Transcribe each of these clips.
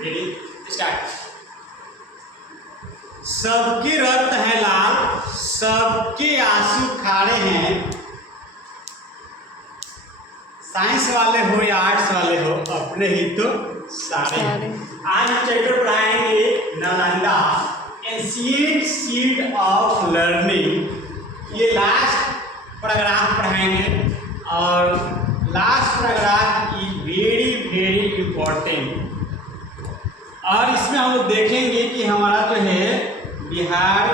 Ready start. सबके रक्त है लाल, सबके आंसू खारे हैं। साइंस वाले हो या आर्ट्स वाले हो, अपने ही तो सारे। आज हम चैप्टर पढ़ाएंगे Nalanda ancient seat of learning. ये लास्ट पैराग्राफ पढ़ाएंगे और last paragraph is very very important. और इसमें हम लोग देखेंगे कि हमारा जो है बिहार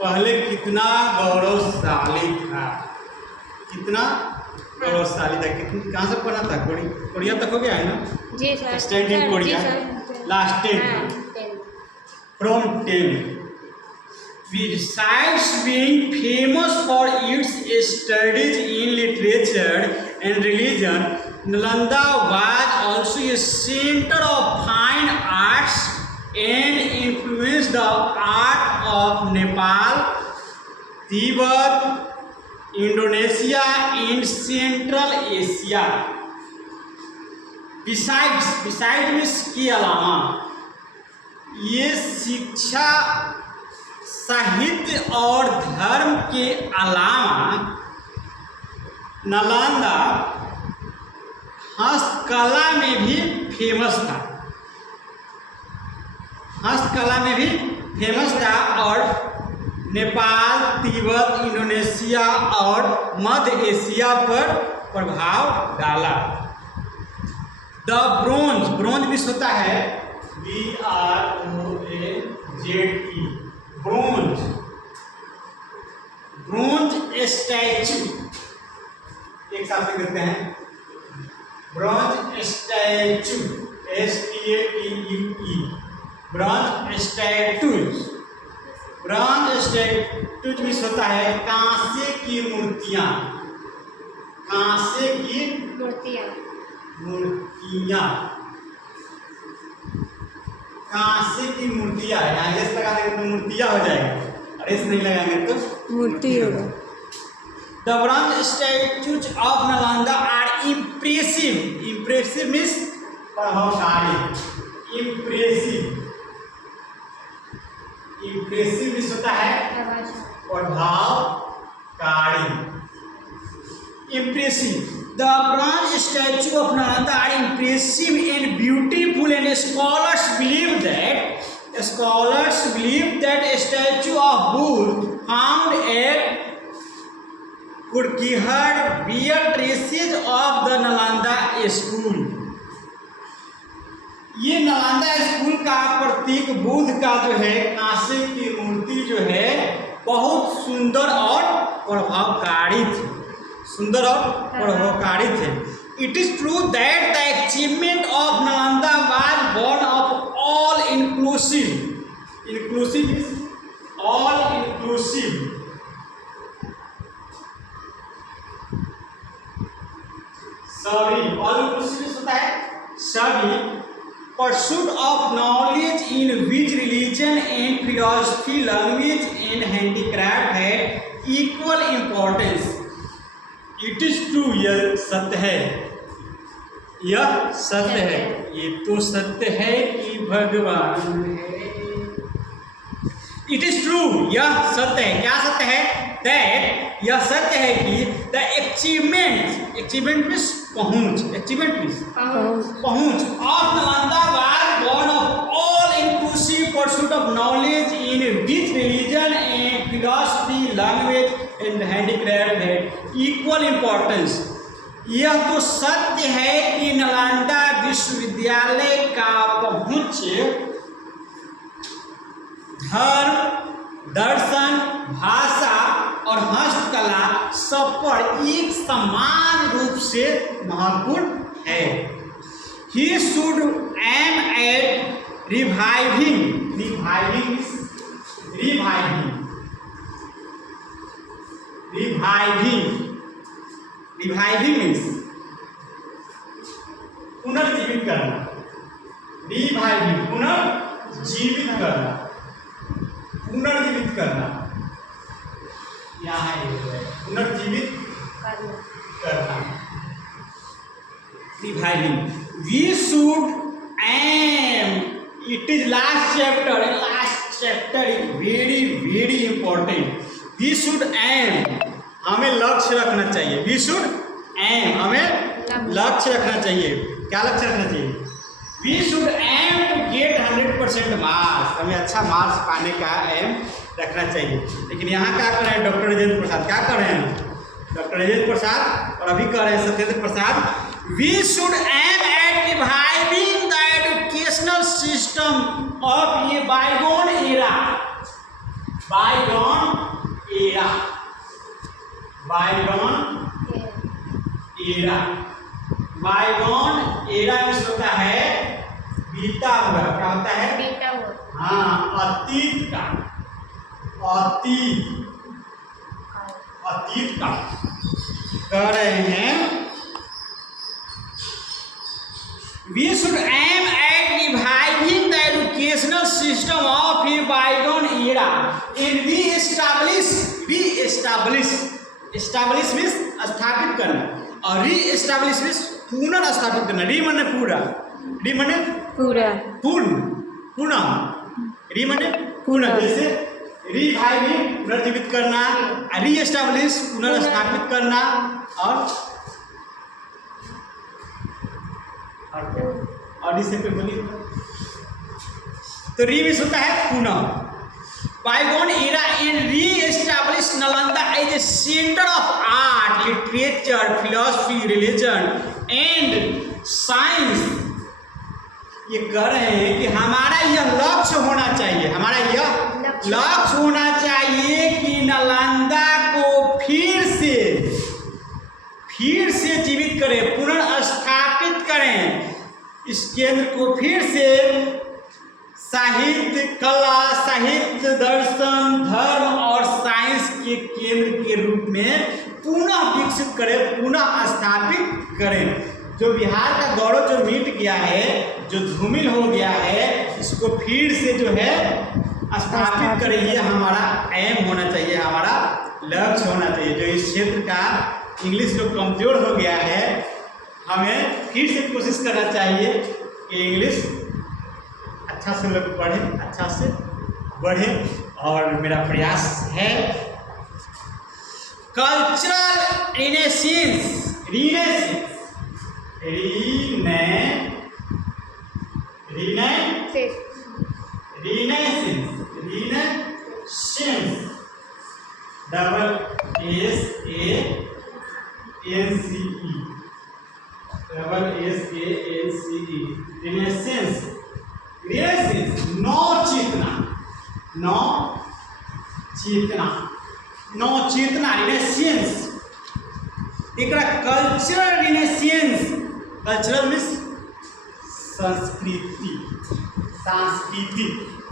पहले कितना गौरवशाली था, कितना गौरवशाली था। कितनी कहाँ से पढ़ा था? कोरिया तक हो गया है ना? जी sir. Stand in Korea last 10 from 10. Besides being famous for its studies in literature and religion, Nalanda was also a center of fine arts and influenced the art of Nepal, Tibet, Indonesia, and Central Asia. Besides means के अलावा ये शिक्षा, साहित्य और धर्म के अलावा नालंदा हस्तकला में भी फेमस था। हस्तकला में भी फेमस था और नेपाल, तिब्बत, इंडोनेशिया और मध्य एशिया पर प्रभाव डाला। द ब्रोंज भी होता है BRONZE, ब्रोंज स्टैचू, एक साथ में करते हैं। Bronze statue STATUE, bronze statues भी होता है कांसे की मूर्तियां। कांसे की मूर्तियां, कांसे की मूर्तियां। यहाँ एस लगा देंगे तो मूर्तियां हो जाएगा, और एस नहीं लगाएंगे तो मूर्ति होगा। The bronze statues of Nalanda are impressive means प्रभावशाली। इम्प्रेसिव मीन्स होता है प्रभावकारी। Impressive. The bronze statue of Nalanda are impressive and beautiful, and scholars believe that a statue of Buddha found at Kurkihar bear traces of the Nalanda school. ये Nalanda school का प्रतीक बुद्ध का जो है कांसे की मूर्ति जो है बहुत सुंदर और प्रभावकारी थी। It is true that the achievement of Nalanda was one of all inclusive. Inclusive is all inclusive. all inclusive होता है सभी। Pursuit of knowledge in which religion and philosophy, language and handicraft had equal importance. It is true, यह सत्य है, यह सत्य है, ये तो सत्य है कि भगवान है। It is true, यह सत्य है। क्या सत्य है? That यह सत्य है कि the achievement means पहुंच of Nalanda was one of all inclusive pursuit of knowledge in which religion and philosophy, language and handicraft had equal importance. यह तो सत्य है कि नालंदा विश्वविद्यालय का पहुंच धर्म, दर्शन, भाषा और हस्तकला सब पर एक समान रूप से महत्वपूर्ण है। He should aim at reviving means पुनर्जीवित करना। पुनर्जीवित करना यहाँ है, पुनर्जीवित करना। Reviving. We should aim It is last chapter. Last chapter is very very important. We should aim. हमें लक्ष्य रखना चाहिए. We should aim. हमें लक्ष्य रखना चाहिए. क्या लक्ष्य रखना चाहिए? We should aim to get 100% marks. हमें अच्छा मार्क्स पाने का एम रखना चाहिए. लेकिन यहाँ क्या कर रहे हैं डॉक्टर राजेंद्र प्रसाद? क्या कर रहे हैं डॉक्टर राजेंद्र प्रसाद और अभी कर रहे हैं सत्येंद्र प्रसाद? We should aim at reviving the educational system of a bygone era. Bygone era. Bygone era. Bygone era में होता है बीता हुआ. क्या होता है? बीता हुआ. हाँ, अतीत का. अतीत का कह रहे हैं. We should aim at reviving the educational system of a bygone era and re-establish means स्थापित करना और re-establish means पुनर्स्थापित करना. री माने पूरा, री माने पूरा, पूर्ण, री माने पूर्ण. जैसे रिवाइविंग पुनर्जीवित करना, री-एस्टैब्लिश पुनर्स्थापित करना और इसे पे बोलिए तो री में होता है पुनः. Bygone era and re-establish Nalanda as a centre of art, literature, philosophy, religion and science. ये कह रहे हैं कि हमारा यह लक्ष्य होना चाहिए. हमारा यह लक्ष्य होना चाहिए कि नालंदा को फिर से जीवित करें, पुनर्स्थापित करें. इस केंद्र को फिर से साहित्य, कला, साहित्य, दर्शन, धर्म और साइंस के केंद्र के रूप में पुनः विकसित करें, पुनः स्थापित करें. जो बिहार का गौरव जो मिट गया है, जो धूमिल हो गया है, इसको फिर से जो है स्थापित करें. ये हमारा एम होना चाहिए, हमारा लक्ष्य होना चाहिए. जो इस क्षेत्र का इंग्लिश जो कमज़ोर हो गया है, हमें फिर से कोशिश करना चाहिए कि इंग्लिश अच्छा से लोग पढ़ें, अच्छा से बढ़े. और मेरा प्रयास है कल्चरल रीनेसेंस डबल SANCE रिनेसेंस. नौ चेतना रिनेसेंस. एकरा कल्चरल रिनेसेंस. कल्चरल मीन्स संस्कृति.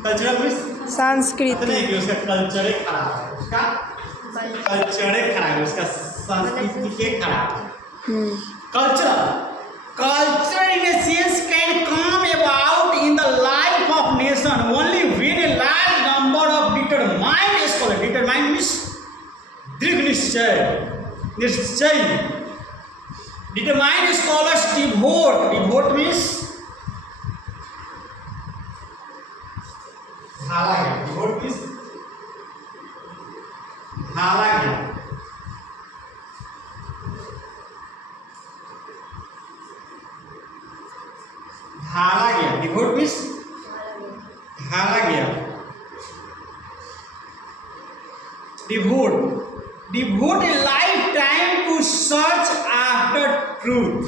कल्चरल मीन्स संस्कृति. नहीं कि उसका कल्चर खराब है, उसका कल्चर खराब है, उसका संस्कृति के खराब है. Cultural renaissance can come about in the life of nation only when a large number of determined scholars, determined means दृढ़ निश्चय, determined scholars devote means ढाला गया, devote means ढाला गया. डिवोट मीन्स ढाला गया. Devote a life time to search after truth.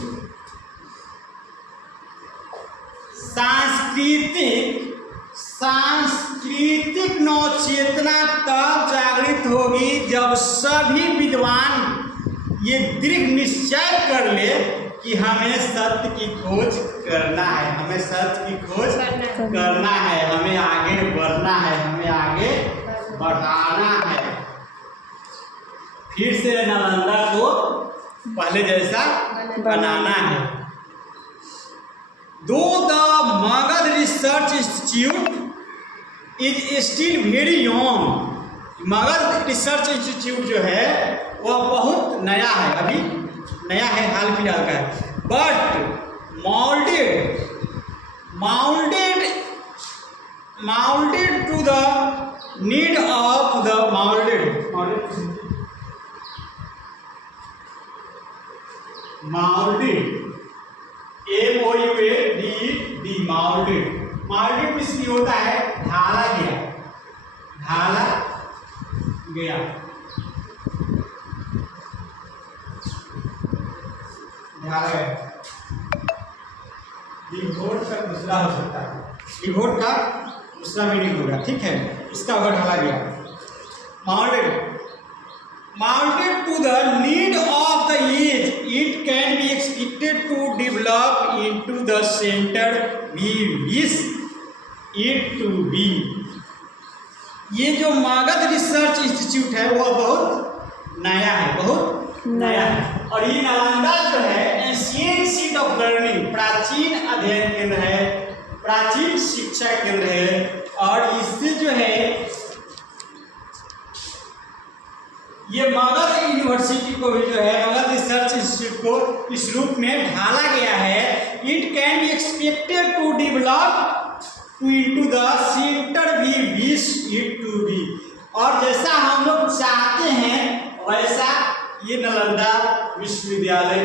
सांस्कृतिक नवचेतना तब जागृत होगी जब सभी विद्वान ये दृढ़ निश्चय कर ले कि हमें सत्य की खोज करना है, हमें सत्य की खोज करना है, हमें आगे बढ़ना है, हमें आगे बढ़ाना है. फिर से नालंदा को पहले जैसा बनाना है. दो the Magadh research institute is still very young. Magadh research institute जो है वह बहुत नया है, अभी नया है, हाल फिलहाल का है. But mounted molded to the need of the molded MOULD molded इसलिए होता है ढाला गया ढाला गया डिवोट का दूसरा हो सकता है डिवोट का दूसरा मीनिंग होगा ठीक है इसका होगा ढाला गया molded to the need of the age it can be expected to develop into the center we wish it to be। ये जो मगध रिसर्च इंस्टीट्यूट है वो बहुत नया है और ये नालंदा जो है एंशिएंट सीट ऑफ लर्निंग प्राचीन अध्ययन केंद्र है प्राचीन शिक्षा केंद्र है और इससे जो है ये मगध यूनिवर्सिटी को भी जो है मगध रिसर्च इंस्टीट्यूट को इस रूप में ढाला गया है। It can be expected to develop into the centre we wish it to be और जैसा हम लोग चाहते हैं वैसा ये नालंदा विश्वविद्यालय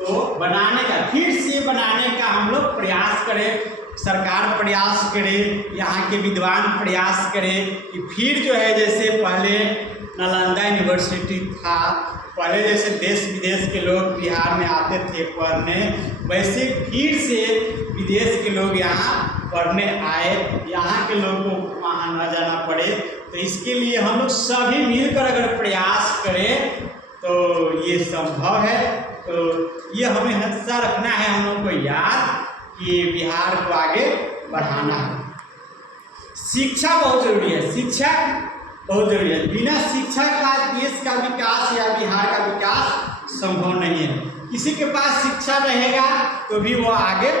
को बनाने का फिर से बनाने का हम लोग प्रयास करें सरकार प्रयास करे यहाँ के विद्वान प्रयास करें कि फिर जो है जैसे पहले नालंदा यूनिवर्सिटी था पहले जैसे देश विदेश के लोग बिहार में आते थे पढ़ने वैसे फिर से विदेश के लोग यहाँ पढ़ने आए यहाँ के लोगों को वहाँ न जाना पड़े तो इसके लिए हम लोग सभी मिलकर अगर प्रयास करें तो ये संभव है। तो ये हमें हमेशा रखना है हम लोग को याद कि बिहार को आगे बढ़ाना है। शिक्षा बहुत जरूरी है बिना शिक्षा का देश का विकास या बिहार का विकास संभव नहीं है। किसी के पास शिक्षा रहेगा तो भी वो आगे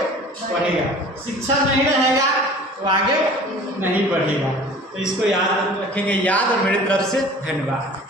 बढ़ेगा शिक्षा नहीं रहेगा तो आगे नहीं बढ़ेगा। तो इसको याद रखेंगे और मेरी तरफ से धन्यवाद।